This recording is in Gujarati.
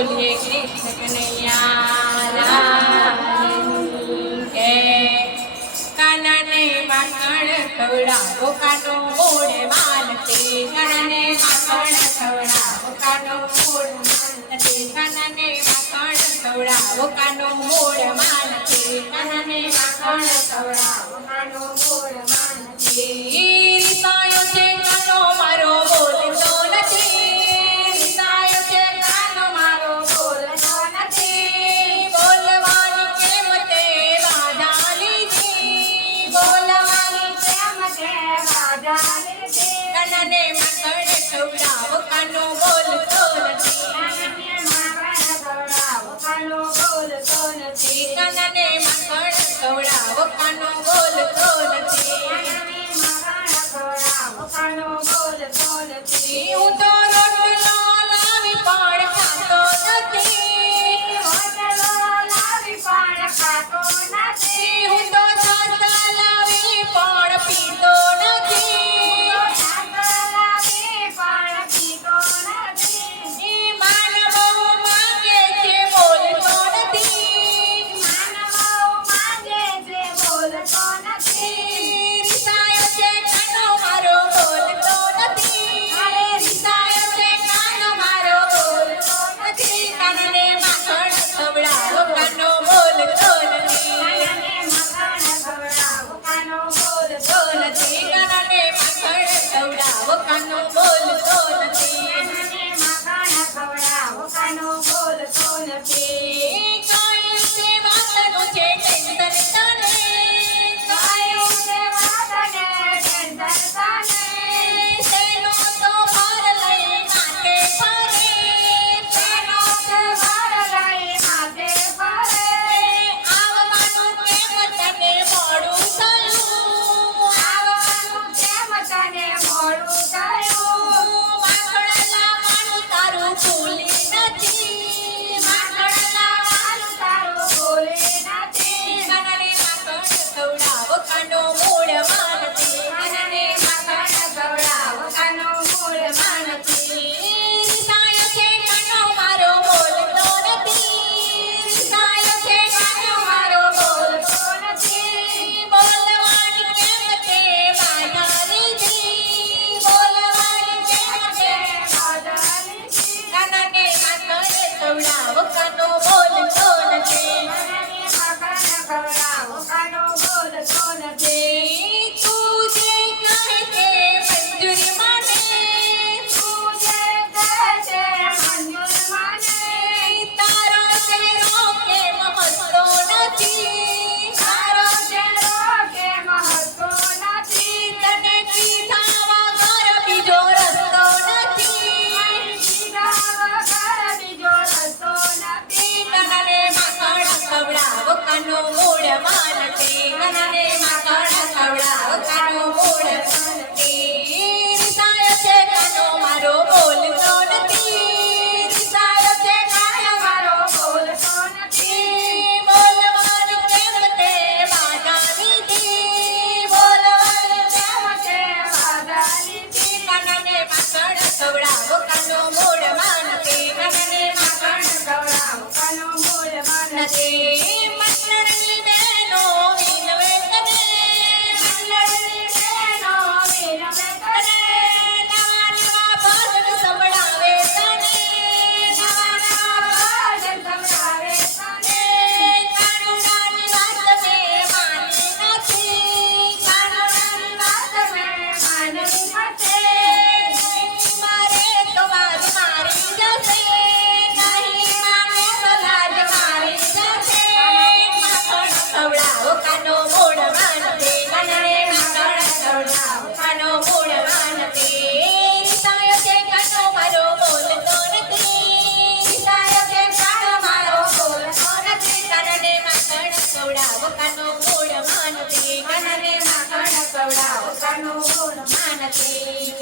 બોલીએ કૃષ્ણ કનૈયા લાલ કી. કાનાને માખણ ખવડાવો કાનો મોઢે માનતી, કાનાને માખણ ખવડાવો કાનો મોઢે માનતી, કાનાને માખણ ખવડાવો કાનો મોઢે માનતી, કાનાને માખણ ખવડાવો કાનો મોઢે માનતી. રીસાયો છે કાનો મારો બોલતો નથી, રીસાયો છે કાનો મારો બોલતો નથી, બોલવાની કેમ તે વાજા લીધી, બોલવાની કેમ તે વાજા લીધી. કાનાને માખણ ખવડાવો કાનો બોલતો નથી, કાનાને માખણ ખવડાવો કાનો બોલતો નથી, કાનાને માખણ ખવડાવો કાનો બોલતો નથી, કાનાને માખણ ખવડાવો કાનો બોલતો નથી. હું તો રોટલો લાવી પણ ખાતો નથી, રોટલો લાવી પણ ખાતો નથી, હું તો છાશ લાવી પણ પીતો નથી, છાશ લાવી પણ પીતો નથી. માનવ માંગે છે બોલતો નથી, માનવ માંગે છે બોલતો નથી. રીસાયો છે કાનો મારો બોલતો નથી, રીસાયો છે કાનો મારો બોલતો નથી, કાનાને માખણ ખવડાવો કાનો બોલતો નથી, કાનાને માખણ ખવડાવો કાનો બોલતો નથી, કાનાને માખણ ખવડાવો કાનો બોલતો નથી, કાનાને માખણ ખવડાવો કાનો બોલતો નથી. કાયું છે વાતનું છે ટેન્શન તને, કાયું છે વાતને ટેન્શન તને, તેનો તો ભાર લઈ માથે ફરે, તેનો તો ભાર લઈ માથે ફરે. આવવાનું કેમ તને મોડું થયું, આવવાનું કેમ તને મોડું થયું. માખણ લાવવાનું તારું ભૂલી નથી, માખણ લાવવાનું તારું ભૂલી નથી. કાનાને માખણ ખવડાવો કાનો મૂળ માનતી, કાનાને માખણ ખવડાવો કાનો મૂળ માનતી. રીસાયો છે કાનો મારો બોલતો નથી, રીસાયો છે કાનો મારો બોલતો નથી, બોલવાની કેમ તે વાજા લીધી, બોલવાની કેમ તે વાજા લીધી. કાનાને માખણ ખવડાવો કાનો બોલતો નથી, કાનાને માખણ ખવડાવો કાનો બોલતો નથી. તું જે કહે તે મંજૂર માને, તું જે કહે તે મંજૂર માને. તારો ચહેરો કેમ હસતો નથી, તારો ચહેરો કેમ હસતો નથી. તને કીધા વગર બીજો રસ્તો નથી, કીધા વગર બીજો રસ્તો નથી. કાનાને માખણ ખવડાવો કાનો મૂળ માનતી, કાનાને માખણ ખવડાવો કાનો મૂળ માનતી. રીસાયો છે કાનો મારો બોલતો નથી, રીસાયો છે કાનો મારો બોલતો નથી, બોલવાની કેમ તે વાજા લીધી, બોલવાની કેમ તે વાજા લીધી. કાનાને માખણ ખવડાવો કાનો મૂળ માનતી, કાનાને માખણ ખવડાવો કાનો મૂળ માનતી. મંડળની બહેનો વિનવે તને, મંડળની બહેનો વિનવે તને, નવા નવા ભજન સંભળાવે તને, નવા નવા ભજન સંભળાવે તને. કાનુડાની વાત મેં માની નથી, કાનુડાની વાત મેં માની નથી. મારે તો લાજ મારી જશે, નહીં માને તો લાજ મારી જશે. માખણ ખવડાવો કાનો મૂળ માનતી, કાનાને માખણ ખવડાવો કાનો મૂળ માનતી. રીસાયો છે કાનો મારો બોલતો નથી, રીસાયો છે કાનો મારો બોલતો નથી, કાનાને માખણ ખવડાવો કાનો મૂળ માનતી, કાનાને માખણ ખવડાવો કાનો મૂળ માનતી.